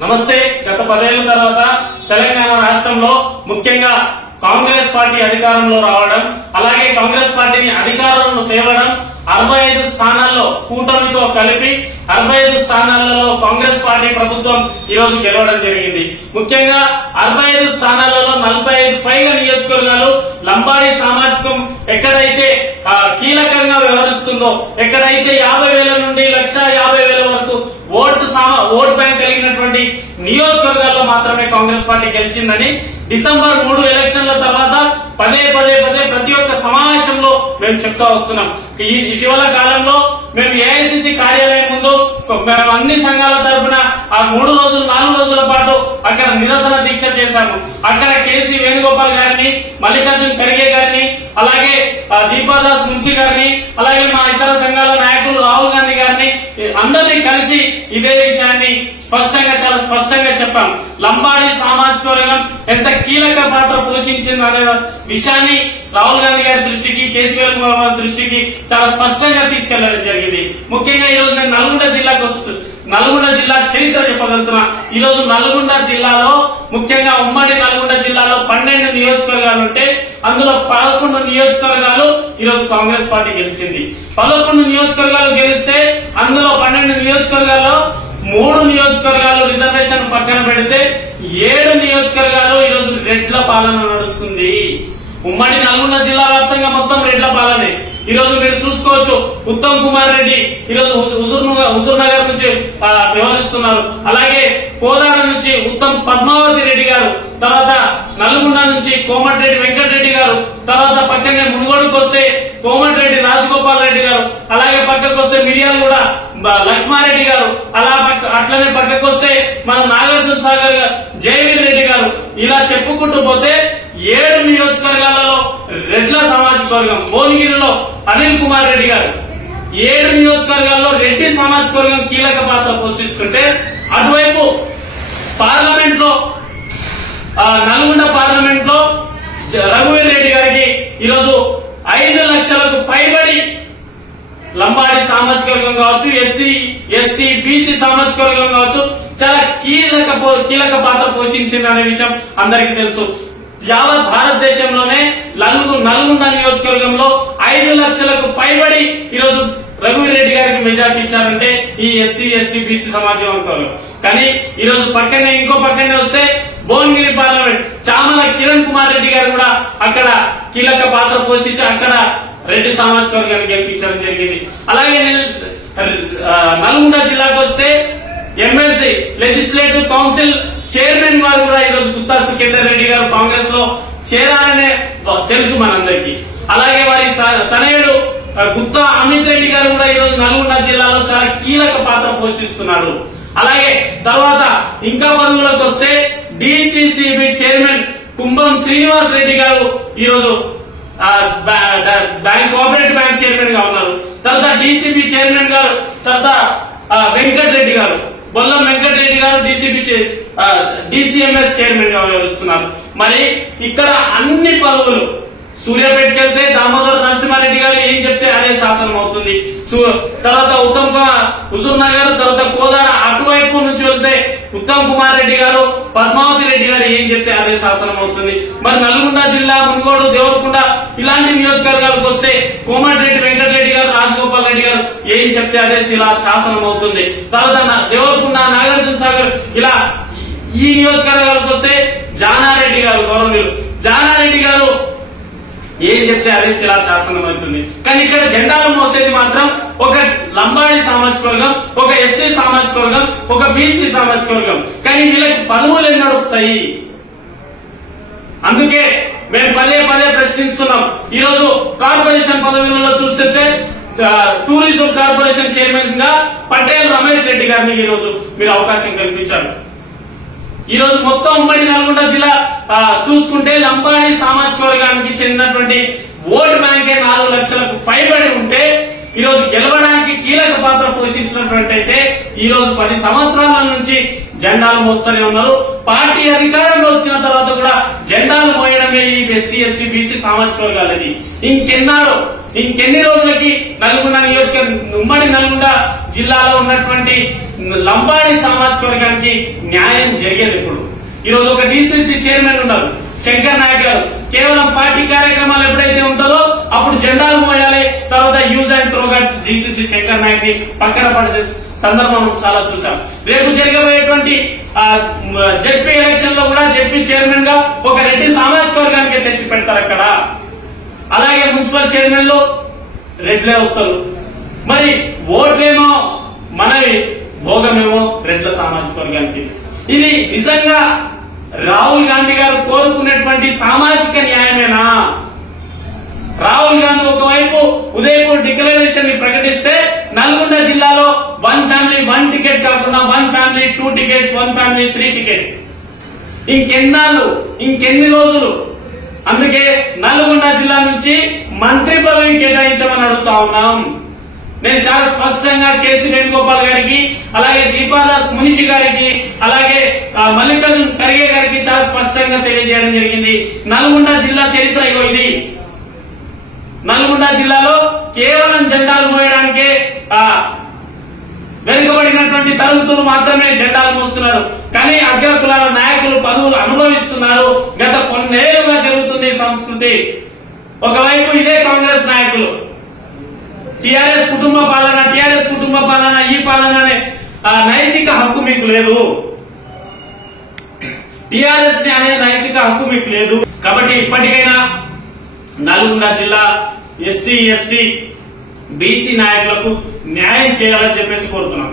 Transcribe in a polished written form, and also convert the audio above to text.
నమస్తే. గత 10 ఏళ్ల తర్వాత తెలంగాణ రాష్ట్రంలో ముఖ్యంగా కాంగ్రెస్ పార్టీ అధికారంలో రావడం, అలాగే కాంగ్రెస్ పార్టీని అధికారంలో తేవడం, 65 స్థానాల్లో కూటమితో కలిపి 65 స్థానాలలో కాంగ్రెస్ పార్టీ ప్రభుత్వం ఈ రోజు గెలవడం జరిగింది. ముఖ్యంగా 65 స్థానాలలో 45 పైగా నియోజకవర్గాలు లంబాడి సామాజికం ఎక్కడైతే కీలకంగా వ్యవహరిస్తుందో, ఎక్కడైతే 50,000 నుండి 1,50,000 వరకు ఓటు బ్యాంక్ కలిగినటువంటి నియోజకవర్గాల్లో మాత్రమే కాంగ్రెస్ పార్టీ గెలిచిందని డిసెంబర్ 3 ఎలక్షన్ల తర్వాత పదే ప్రతి ఒక్క సమావేశంలో మేము చెప్తా వస్తున్నాం. ఇటీవల కాలంలో మేము ఏఐసిసి కార్యాలయం ముందు మేము అన్ని సంఘాల తరఫున ఆ 3 రోజులు 4 రోజుల పాటు అక్కడ నిరసన దీక్ష చేశాము. అక్కడ కేసీ వేణుగోపాల్ గారిని, మల్లికార్జున్ ఖర్గే గారిని, అలాగే దీపాదాస్ మున్షి గారిని, అలాగే మా ఇతర సంఘాల నాయకులు రాహుల్ గాంధీ గారిని అందరినీ కలిసి ఇదే విషయాన్ని చాలా స్పష్టంగా చెప్పాం. లంబాడి సామాజిక వర్గం ఎంత కీలక పాత్ర పోషించింది అనే విషయాన్ని రాహుల్ గాంధీ గారి దృష్టికి, కేసీ వేణుగోపాల్ దృష్టికి చాలా స్పష్టంగా తీసుకెళ్లడం జరిగింది. ముఖ్యంగా ఈ రోజు నేను నల్గొండ జిల్లాకు నల్గొండ జిల్లా చరిత్ర చెప్పగలుగుతున్నా. ఈ రోజు నల్గొండ జిల్లాలో, ముఖ్యంగా ఉమ్మడి నల్గొండ జిల్లాలో 12 నియోజకవర్గాలు ఉంటే అందులో 11 నియోజకవర్గాలు ఈ రోజు కాంగ్రెస్ పార్టీ గెలిచింది. 11 నియోజకవర్గాలు గెలిస్తే అందులో 12 నియోజకవర్గాల్లో 3 నియోజకవర్గాలు రిజర్వేషన్ పక్కన పెడితే 7 నియోజకవర్గాలు ఈ రోజు రెడ్ల పాలన నడుస్తుంది. ఉమ్మడి నల్గొండ జిల్లా వ్యాప్తంగా మొత్తం రెడ్ల పాలనే. ఈ రోజు మీరు చూసుకోవచ్చు, ఉత్తమ్ కుమార్ రెడ్డి ఈ రోజు హుజూర్ నగర్ నుంచి వ్యవహరిస్తున్నారు. అలాగే కోదాడ నుంచి ఉత్తమ్ పద్మావతి రెడ్డి గారు, తర్వాత నల్గొండ నుంచి కోమటిరెడ్డి వెంకటరెడ్డి గారు, తర్వాత పక్కనే మునుగోడుకు వస్తే కోమటిరెడ్డి రాజగోపాల్ రెడ్డి గారు, అలాగే పక్కకు వస్తే మిర్యాలగూడ లక్ష్మారెడ్డి గారు, అట్లనే పక్కకు వస్తే మన నాగార్జున సాగర్ జయవీర్ రెడ్డి గారు, ఇలా చెప్పుకుంటూ పోతే 7 నియోజకవర్గాలలో రెడ్ల సామాజిక వర్గం. భువనగిరిలో అనిల్ కుమార్ రెడ్డి గారు. 7 నియోజకవర్గాల్లో రెడ్డి సామాజిక వర్గం కీలక పాత్ర పోషిస్తుంటే, అటువైపు పార్లమెంట్ లో నల్గొండ పార్లమెంట్ లో రఘువీర్ రెడ్డి గారికి ఈరోజు 5 లక్షలకు పైబడి లంబాడి సామాజిక వర్గం కావచ్చు, ఎస్సీ ఎస్టీ బీసీ సామాజిక వర్గం కావచ్చు, చాలా కీలక పాత్ర పోషించింది అనే విషయం అందరికీ తెలుసు. యావత్ భారతదేశంలోనే నల్గొండ నియోజకవర్గంలో 5 లక్షలకు పైబడి ఈరోజు రఘువీర్ రెడ్డి గారికి మెజార్టీ ఇచ్చారంటే ఈ ఎస్సీ ఎస్టీ బీసీ సమాజం వర్గాలు. కానీ ఈ రోజు ఇంకో పక్కనే వస్తే భువనగిరి పార్లమెంట్ చామల కిరణ్ కుమార్ రెడ్డి గారు కూడా అక్కడ కీలక పాత్ర పోషించి అక్కడ రెడ్డి సామాజిక వర్గాన్ని గెలిపించడం జరిగింది. అలాగే నల్గొండ జిల్లాకు వస్తే ఎమ్మెల్సీ లెజిస్లేటివ్ కౌన్సిల్ చైర్మన్ గారు కూడా ఈరోజు గుత్తా సుఖేందర్ రెడ్డి గారు కాంగ్రెస్ లో చేరాలనే తెలుసు మనందరికీ. అలాగే వారి తనయుడు గుత్తా అమిత్ రెడ్డి గారు కూడా ఈరోజు నల్గొండ జిల్లాలో చాలా కీలక పాత్ర పోషిస్తున్నారు. అలాగే తర్వాత ఇంకా పదవులకు వస్తే డిసిసిబి చైర్మన్ కుంభం శ్రీనివాస్ రెడ్డి గారు ఈరోజు కోఆపరేటివ్ బ్యాంక్ చైర్మన్ గా ఉన్నారు. తర్వాత డిసిబి చైర్మన్ గారు, తర్వాత వెంకటరెడ్డి గారు, బొల్లం వెంకటరెడ్డి గారు డిసిఎంఎస్ చైర్మన్ గా వ్యవహరిస్తున్నారు. మరి ఇక్కడ అన్ని పదవులు సూర్యాపేటకి వెళ్తే దామోదర్ నరసింహారెడ్డి గారు ఏం చెప్తే అదే శాసనం అవుతుంది. తర్వాత హుజూర్ నగర్, తర్వాత కోదాడ అటువైపు నుంచి వెళ్తే ఉత్తమ్ కుమార్ రెడ్డి గారు, పద్మావతి రెడ్డి గారు ఏం చెప్తే అదే శాసనం అవుతుంది. మరి నల్గొండ జిల్లా, మునుగోడు, దేవరకొండ ఇలాంటి నియోజకవర్గాలకు వస్తే కోమటిరెడ్డి వెంకటరెడ్డి గారు, రాజగోపాల్ రెడ్డి గారు ఏం చెప్తే అదే శాసనం అవుతుంది. తర్వాత దేవరకొండ, నాగార్జున సాగర్ ఇలా ఈ నియోజకవర్గాలకు వస్తే జానారెడ్డి గారు, గౌరవనీయులు జానారెడ్డి గారు ఏం చెప్తే అదే శిలా శాసనం అవుతుంది. కానీ ఇక్కడ జెండాలు మోసేది మాత్రం ఒక లంబాడి సామాజిక వర్గం, ఒక ఎస్సీ సామాజిక వర్గం, ఒక బీసీ సామాజిక వర్గం. కానీ వీళ్ళకి పదవులు ఎన్నడొస్తాయి? అందుకే మేము పదే ప్రశ్నిస్తున్నాం. ఈ రోజు కార్పొరేషన్ పదవులలో చూస్తే టూరిజం కార్పొరేషన్ చైర్మన్ గా పటేల్ రమేష్ రెడ్డి గారిని ఈ రోజు మీరు అవకాశం కల్పించారు. ఈ రోజు మొత్తం ఉమ్మడి నల్గొండ జిల్లా చూసుకుంటే లంబాడి సామాజిక వర్గానికి చెందినటువంటి ఓటు బ్యాంకే 4 లక్షలకు పైబడి ఉంటే ఈ రోజు గెలవడానికి కీలక పాత్ర పోషించినటువంటి అయితే ఈ రోజు 10 సంవత్సరాల నుంచి జెండాలు మోస్తూనే ఉన్నారు. పార్టీ అధికారంలో వచ్చిన తర్వాత కూడా జెండాలు మోయడమే ఈ ఎస్సీ ఎస్టీ బీసీ సామాజిక వర్గాలది. ఇంకెన్ని రోజులకి నల్గొండ నియోజకవర్గం, ఉమ్మడి నల్గొండ జిల్లాలో ఉన్నటువంటి లంబాడి సామాజిక వర్గానికి న్యాయం జరిగేది ఇప్పుడు. ఈరోజు ఒక డిసిసి చైర్మన్ ఉన్నారు శంకర్ నాయక్ గారు. కేవలం పార్టీ కార్యక్రమాలు ఎప్పుడైతే ఉంటుందో అప్పుడు జెండాలు మోయాలి, తర్వాత యూజ్ అండ్ త్రోగా డిసిసి శంకర్ నాయక్ ని పక్కన పడిసే సందర్భం చాలా చూసాం. రేపు జరగబోయేటువంటి జెడ్పీ ఎలక్షన్ లో కూడా జెడ్పీ చైర్మన్ గా ఒక రెడ్డి సామాజిక వర్గానికి తెచ్చి పెడతారు అక్కడ. అలాగే మున్సిపల్ చైర్మన్ లో రెడ్లే వస్తారు. మరి ఓట్లేమో మనవి, భోగమేమో రెడ్ల సామాజిక వర్గానికి. ఇది నిజంగా రాహుల్ గాంధీ గారు కోరుకున్నటువంటి సామాజిక న్యాయమేనా? రాహుల్ గాంధీ ఒకవైపు ఉదయపూర్ డిక్లరేషన్ ని ప్రకటిస్తే నల్గొండ జిల్లాలో 1 ఫ్యామిలీ 1 టికెట్ కాకుండా 1 ఫ్యామిలీ 2 టికెట్స్, 1 ఫ్యామిలీ 3 టికెట్స్. ఇంకెన్నాళ్ళు, ఇంకెన్ని రోజులు? అందుకే నల్గొండ జిల్లా నుంచి మంత్రి పదవి కేటాయించమని అడుగుతా ఉన్నాం. నేను చాలా స్పష్టంగా కేసీ వేణుగోపాల్ గారికి, అలాగే దీపాదాస్ మునిషి గారికి, అలాగే మల్లికార్జున్ ఖర్గే గారికి చాలా స్పష్టంగా తెలియజేయడం జరిగింది. నల్గొండ జిల్లా చరిత్ర ఇగో ఇది. నల్గొండ జిల్లాలో కేవలం జెండాలు మోయడానికే వెనుకబడినటువంటి తరగతులు మాత్రమే జెండాలు మోస్తున్నారు. కానీ అగ్రకులాల నాయకులు పదవులు అనుభవిస్తున్నారు. గత కొన్నేళ్లుగా జరుగుతుంది ఈ సంస్కృతి. ఒకవైపు ఇదే కాంగ్రెస్ నాయకులు టిఆర్ఎస్ కుటుంబ పాలన, ఈ పాలన అనే నైతిక హక్కు మీకు లేదు. టిఆర్ఎస్ ని అనే నైతిక హక్కు మీకు లేదు. కాబట్టి ఇప్పటికైనా నల్గొండ జిల్లా ఎస్సీ, ఎస్టీ, బీసీ నాయకులకు న్యాయం చేయాలని చెప్పేసి కోరుతున్నాం.